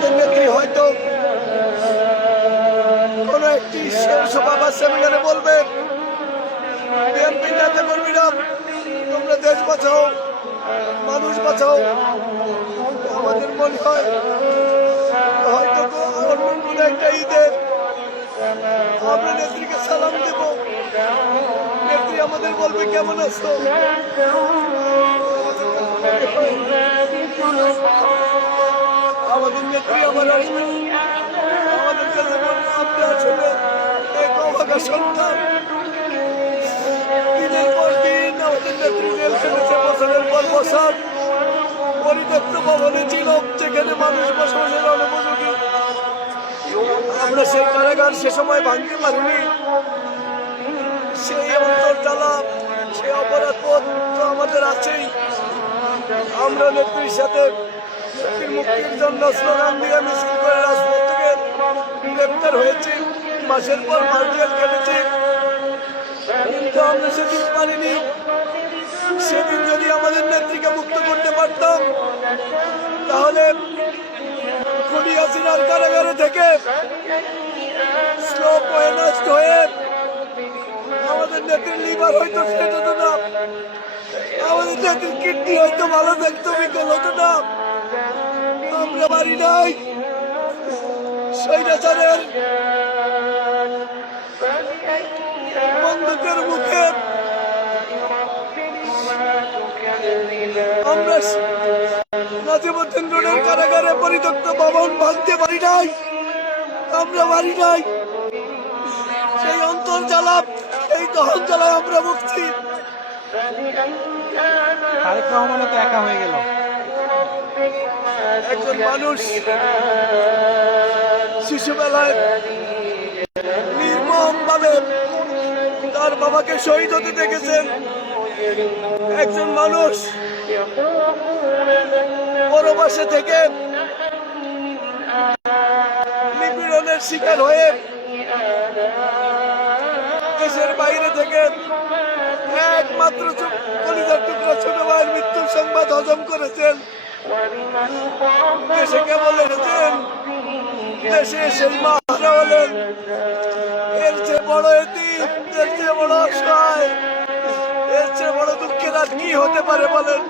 আমাদের নেত্রী হয়তো কোন একটি সভা বা সেমিনারে বলবেন, বিএনপি নেতা কর্মীরা তোমরা দেশ বাঁচাও, মানুষ বাঁচাও। আমাদের মনে হয় হয়তো অন্য কোন একটা ঈদে আমরা নেত্রীকে সালাম দেব, নেত্রী আমাদের বলবে কেমন আছো। আমাদের নেত্রী আমার আসবে, আমাদের কাছে আপনি আসবে এক অভাগা সন্তান। দিনের পর দিন আমাদের নেত্রী জেল খেলেছে, বছরের পর বছর পরিত্যক্ত ভবনে ছিল, যেখানে মানুষ বসবাসের অনুপযোগী। আমরা সেই কারাগার সে সময় ভাঙতে পারিনি। সেই অন্তর্জালা, সেই অপরাধ বোধ তো আমাদের আছেই। আমরা নেত্রীর সাথে মুক্তির জন্য স্লোগান দিয়ে মিছিল করে রাজপথ থেকে গ্রেপ্তার হয়েছি, মাসের পর মাস জেল কেটেছি, কিন্তু আমরা সেদিন পারিনি। সেদিন যদি আমাদের নেত্রীকে মুক্ত করতে পারতাম, তাহলে খুনি হাসিনার কারাগারে থেকে স্লো পয়নষ্ট হয়ে আমাদের নেত্রীর লিভার হয়তো সেট হতো না, আমাদের নেত্রীর কিডনি হয়তো ভালো থাকতো, বিকল হতো না। আমরা পারি নাই। স্বৈরাচারের বন্দুকের মুখে আমরা নাজিমুদ্দিন রোডের কারাগারে পরিত্যক্ত ভবন ভাঙতে পারি নাই, আমরা পারি নাই। সেই অন্তর্জালা, এই দহন জ্বালায় আমরা মুক্তি। তারেক রহমানও তো একা হয়ে গেল। একজন মানুষ শিশুবেলায় নির্মমভাবে তার বাবাকে শহীদ হতে দেখেছেন। একজন মানুষ পরবাসে থেকে নিপীড়নের শিকার হয়ে দেশের বাইরে থেকে একমাত্র কলিজার টুকরা ছোট ভাইয়ের মৃত্যুর সংবাদ হজম করেছেন। দেশে কেবল এনেছেন, দেশে সেই মা হারা হলেন। এর চেয়ে বড় এতিম, এর চেয়ে বড় অসহায়, এর চেয়ে বড় দুঃখের আর কি হতে পারে বলেন।